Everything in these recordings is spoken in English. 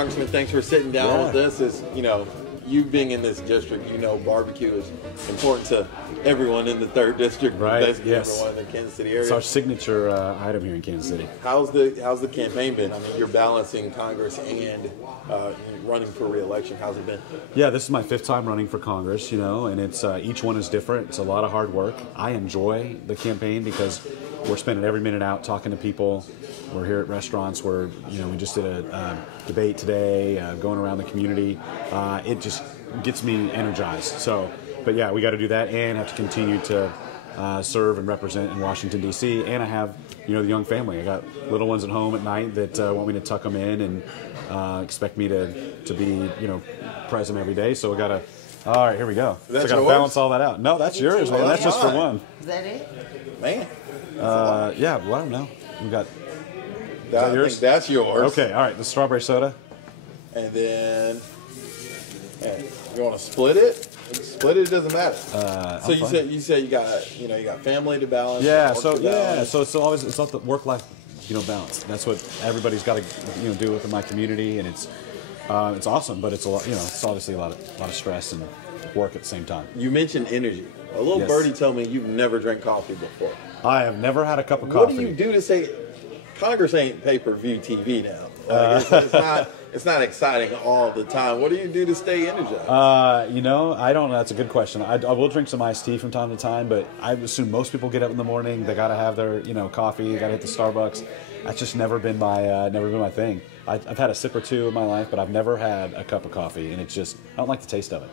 Congressman, thanks for sitting down with us. As you know, you being in this district, you know barbecue is important to everyone in the 3rd district, right? Basically everyone in the Kansas City area. It's our signature item here in Kansas City. How's the campaign been? I mean, you're balancing Congress and running for re-election. How's it been? Yeah, this is my 5th time running for Congress, you know, and it's each one is different. It's a lot of hard work. I enjoy the campaign because we're spending every minute out talking to people. We're here at restaurants. We just did a debate today, going around the community. It just gets me energized. So, but yeah, we got to do that and have to continue to serve and represent in Washington, D.C. And I have, the young family. I got little ones at home at night that want me to tuck them in and expect me to be, present every day. So we got to, all right, here we go. So I got to balance all that out. No, that's yours, man. That's just for one. Is that it? Man. Yeah, well, I don't know. We got. I think that's yours. Okay, all right. The strawberry soda. And then, you want to split it? Split it. Doesn't matter. So you said you got family to balance. Yeah. So it's not the work-life balance. That's what everybody's got to do within my community, and it's awesome. But it's a lot. It's obviously a lot of stress and work at the same time. You mentioned energy. A little birdie told me you've never drank coffee before. I have never had a cup of coffee. What do you do to say Congress ain't pay-per-view TV now? Like, it's not exciting all the time. What do you do to stay energized? I don't know. That's a good question. I will drink some iced tea from time to time, but I assume most people get up in the morning. They got to have their coffee. They got to hit the Starbucks. That's just never been my thing. I've had a sip or two in my life, but I've never had a cup of coffee, and I don't like the taste of it.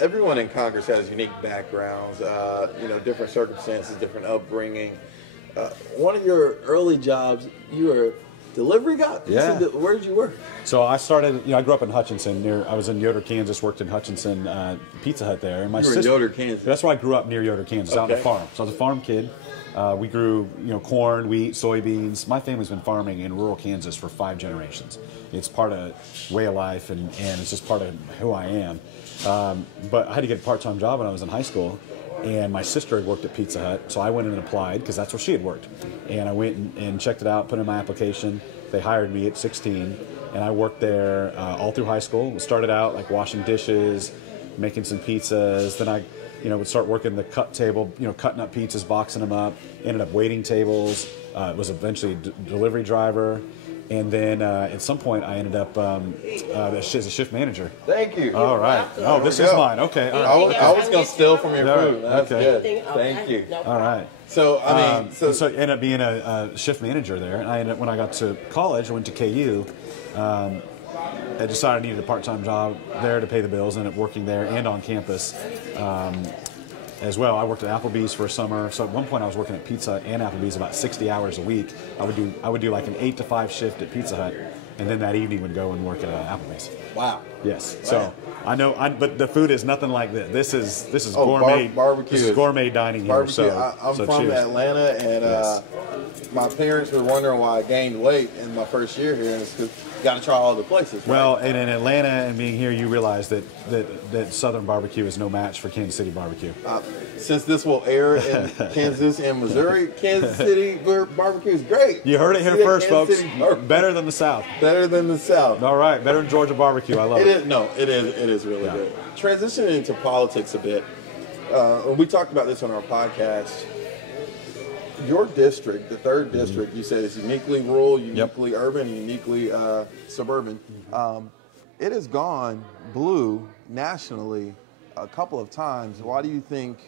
Everyone in Congress has unique backgrounds, different circumstances, different upbringing. One of your early jobs, you were a delivery guy? Yeah. Where did you work? So I started, I grew up in Hutchinson. I was in Yoder, Kansas, worked in Hutchinson, Pizza Hut there. And you were in Yoder, Kansas? That's where I grew up, near Yoder, Kansas, out on the farm. So I was a farm kid. We grew, corn, wheat, soybeans. My family's been farming in rural Kansas for 5 generations. It's part of way of life, and it's just part of who I am. But I had to get a part-time job when I was in high school, and my sister had worked at Pizza Hut, so I went in and applied because that's where she had worked. And I went and checked it out, put in my application. They hired me at 16, and I worked there all through high school. Started out like washing dishes, making some pizzas. Then I would start working the cut table, cutting up pizzas, boxing them up. Ended up waiting tables. Was eventually a delivery driver. And then at some point, I ended up as a shift manager. Thank you. All right. Oh, this is mine. Okay. I was going to steal from your food. That's good. Thank you. All right. So, so I ended up being a shift manager there. And when I got to college, I went to KU. I decided I needed a part-time job there to pay the bills, and ended up working there and on campus as well. I worked at Applebee's for a summer. So at one point I was working at Pizza and Applebee's about 60 hours a week. I would do like an 8 to 5 shift at Pizza Hut, and then that evening would go and work at Applebee's. Wow. Yes. Wow. So I know, but the food is nothing like this. This is gourmet barbecue. This is gourmet dining barbecue. here. I'm from Atlanta, and my parents were wondering why I gained weight in my first year here, and it's because you got to try all the places. Right? Well, and in Atlanta and being here, you realize that Southern barbecue is no match for Kansas City barbecue. Since this will air in Kansas and Missouri, Kansas City barbecue is great. You heard it here first, folks. Better than the South. Better than the South. All right, better than Georgia barbecue. I love it. It is really good. Transitioning into politics a bit, we talked about this on our podcast. Your district, the 3rd district, you said is uniquely rural, uniquely urban, uniquely suburban. It has gone blue nationally a couple of times. Why do you think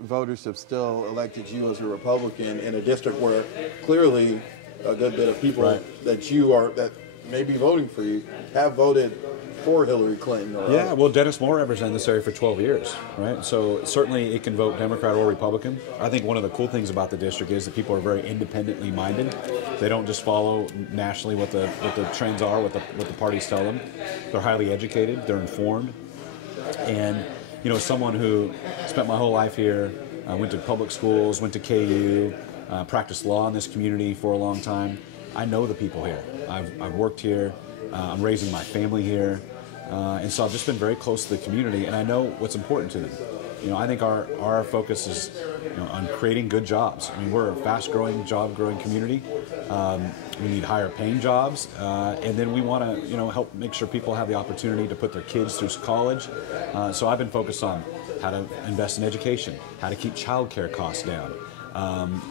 voters have still elected you as a Republican in a district where clearly a good bit of people that may be voting for you have voted for Hillary Clinton? Well, Dennis Moore represented this area for 12 years, right? So certainly it can vote Democrat or Republican. I think one of the cool things about the district is that people are very independently minded. They don't just follow nationally what the trends are, what the parties tell them. They're highly educated, they're informed. And, someone who spent my whole life here, went to public schools, went to KU, practiced law in this community for a long time. I know the people here. I've worked here. I'm raising my family here. And so I've just been very close to the community, and I know what's important to them. I think our focus is on creating good jobs. I mean, we're a fast-growing, job-growing community. We need higher-paying jobs, and then we want to help make sure people have the opportunity to put their kids through college. So I've been focused on how to invest in education, how to keep child care costs down.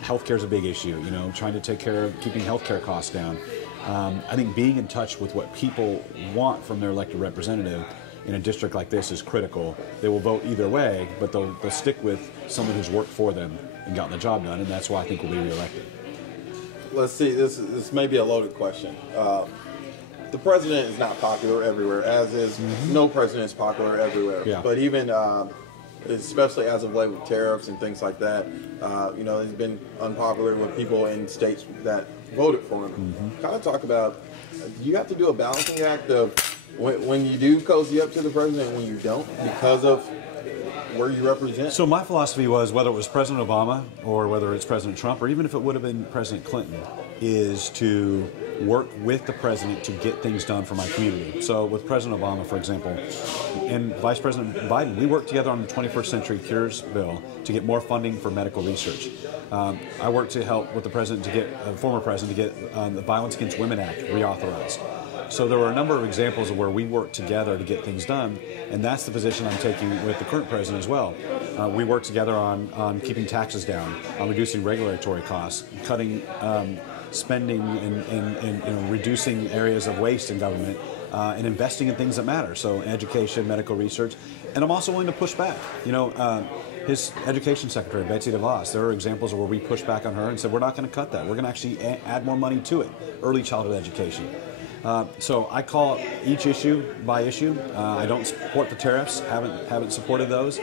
Healthcare is a big issue. Trying to take care of keeping healthcare costs down. I think being in touch with what people want from their elected representative in a district like this is critical. They will vote either way, but they'll stick with someone who's worked for them and gotten the job done, and that's why I think we'll be reelected. Let's see, this may be a loaded question. The president is not popular everywhere, as is no president is popular everywhere. Yeah. But even, especially as of late with tariffs and things like that, he's been unpopular with people in states that voted for him. Kind of talk about, you have to do a balancing act of when you do cozy up to the president and when you don't because of where you represent. So my philosophy was, whether it was President Obama or whether it's President Trump or even if it would have been President Clinton, is to work with the president to get things done for my community. So with President Obama, for example, and Vice President Biden, we worked together on the 21st Century Cures bill to get more funding for medical research. I worked to help with the president to get, the former president, to get the Violence Against Women Act reauthorized. So there were a number of examples of where we worked together to get things done, and that's the position I'm taking with the current president as well. We work together on keeping taxes down, on reducing regulatory costs, cutting spending and reducing areas of waste in government, and investing in things that matter. So education, medical research, and I'm also willing to push back. His education secretary, Betsy DeVos, there are examples of where we pushed back on her and said, we're not going to cut that. We're going to actually add more money to it, early childhood education. So I call each issue by issue. I don't support the tariffs, haven't supported those.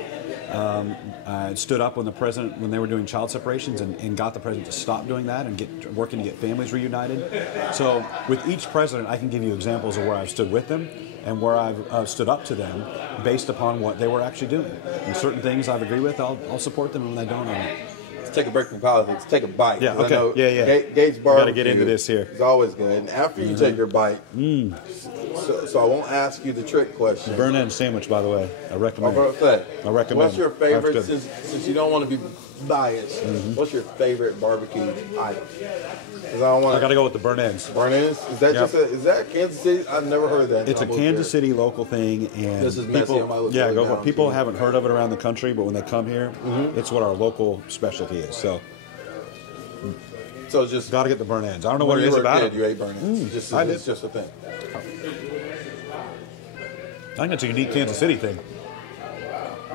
I stood up when they were doing child separations and got the president to stop doing that and working to get families reunited. So with each president, I can give you examples of where I've stood with them and where I've stood up to them based upon what they were actually doing. And certain things I've agreed with, I'll support them, and when I don't, I won't. Let's take a break from politics. Take a bite. Yeah, okay. Yeah. Gates Barbecue. Got to get into this here. It's always good. And after you take your bite, so I won't ask you the trick question. Burn-in sandwich, by the way. I recommend. I recommend. What's your favorite, since you don't want to be biased, what's your favorite barbecue item? I got to go with the burn-ins. Burn-ins? Is that is that Kansas City? I've never heard of that. It's a Kansas City local thing, and this is messy. go for it. People haven't heard of it around the country, but when they come here, it's what our local specialty is. So just got to get the burn-ins. I don't know what it is about it. You ate burn-ins. It's just a thing. I think it's a unique Kansas City thing.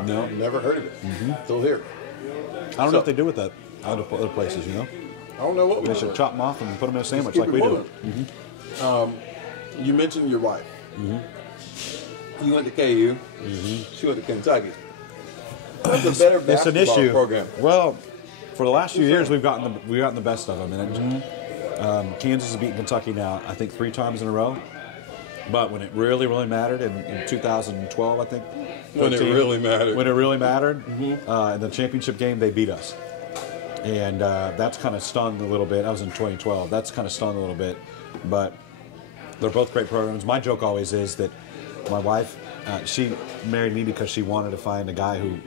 No, never heard of it. Still here. I don't know what they do with that other places, I don't know what they should chop them off and put them in a sandwich like we do. You mentioned your wife. You went to KU. She went to Kentucky. What's a better basketball program? Well, for the last few years, we've gotten the best of them. And Kansas has beaten Kentucky now, I think, 3 times in a row. But when it really, really mattered in 2012, I think. When it really mattered. In the championship game, they beat us. And that's kind of stung a little bit. That was in 2012. That's kind of stung a little bit. But they're both great programs. My joke always is that my wife, she married me because she wanted to find a guy who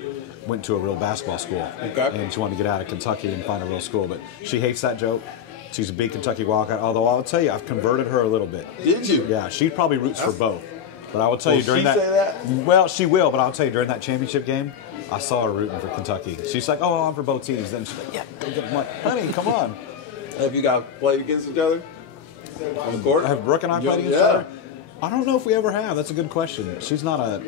went to a real basketball school. Okay. And she wanted to get out of Kentucky and find a real school. But she hates that joke. She's a big Kentucky Wildcat. Although I'll tell you, I've converted her a little bit. Did you? Yeah, she probably roots for both. But I will tell you during that. Will she say that? Well, she will. But I'll tell you during that championship game, I saw her rooting for Kentucky. She's like, "Oh, I'm for both teams." Then she's like, "Yeah, go get them." I'm like, "Honey, come on." Have you guys played against each other on the court? Have Brooke and I played against each other? I don't know if we ever have. That's a good question. She's not a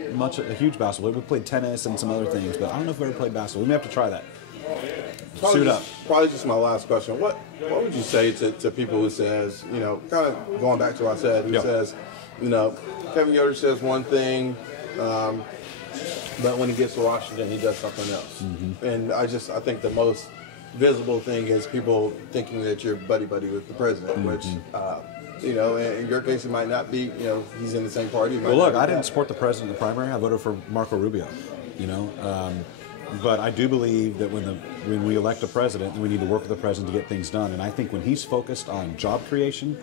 huge basketball player. We played tennis and some other things, but I don't know if we ever played basketball. We may have to try that. Suit up. Probably just my last question. What would you say to people who says, kind of going back to what I said, who says, Kevin Yoder says one thing, but when he gets to Washington, he does something else. And I think the most visible thing is people thinking that you're buddy-buddy with the president, which, in your case, it might not be, he's in the same party. Well, look, I didn't support the president in the primary. I voted for Marco Rubio, But I do believe that when we elect a president, we need to work with the president to get things done. And I think when he's focused on job creation,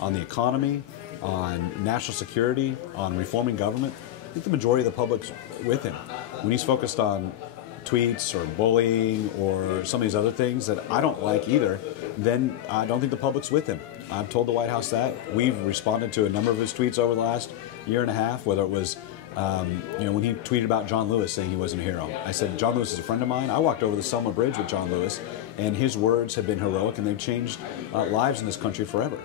on the economy, on national security, on reforming government, I think the majority of the public's with him. When he's focused on tweets or bullying or some of these other things that I don't like either, then I don't think the public's with him. I've told the White House that. We've responded to a number of his tweets over the last year and a half, whether it was when he tweeted about John Lewis saying he wasn't a hero. I said, John Lewis is a friend of mine. I walked over the Selma Bridge with John Lewis, and his words have been heroic, and they've changed lives in this country forever.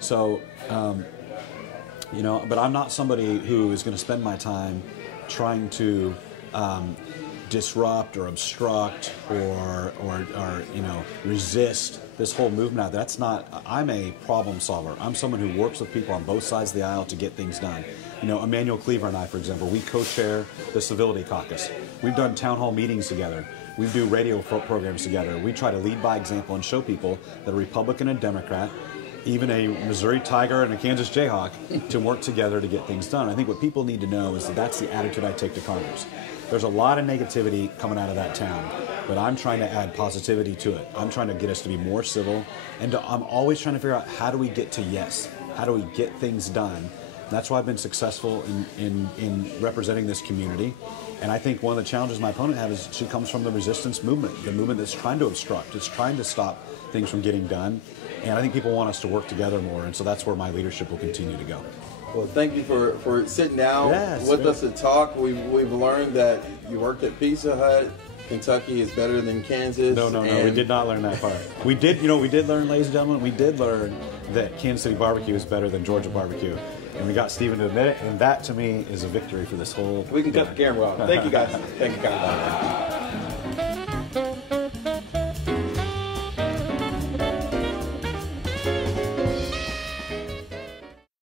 So, but I'm not somebody who is going to spend my time trying to disrupt or obstruct or resist this whole movement. That's not. I'm a problem solver. I'm someone who works with people on both sides of the aisle to get things done. Emmanuel Cleaver and I, for example, we co-chair the Civility Caucus. We've done town hall meetings together. We do radio programs together. We try to lead by example and show people that a Republican and Democrat, even a Missouri Tiger and a Kansas Jayhawk, to work together to get things done. I think what people need to know is that that's the attitude I take to Congress. There's a lot of negativity coming out of that town, but I'm trying to add positivity to it. I'm trying to get us to be more civil, and I'm always trying to figure out, how do we get to yes? How do we get things done? That's why I've been successful in representing this community. And I think one of the challenges my opponent has is she comes from the resistance movement, the movement that's trying to obstruct, it's trying to stop things from getting done. And I think people want us to work together more, and so that's where my leadership will continue to go. Well, thank you for sitting down with us to talk. We've learned that you worked at Pizza Hut. Kentucky is better than Kansas. No, we did not learn that part. We did learn, ladies and gentlemen, we did learn that Kansas City barbecue is better than Georgia barbecue. And we got Stephen to admit it, and that to me is a victory for this whole. We can cut the camera off. Thank you guys. Thank you, guys.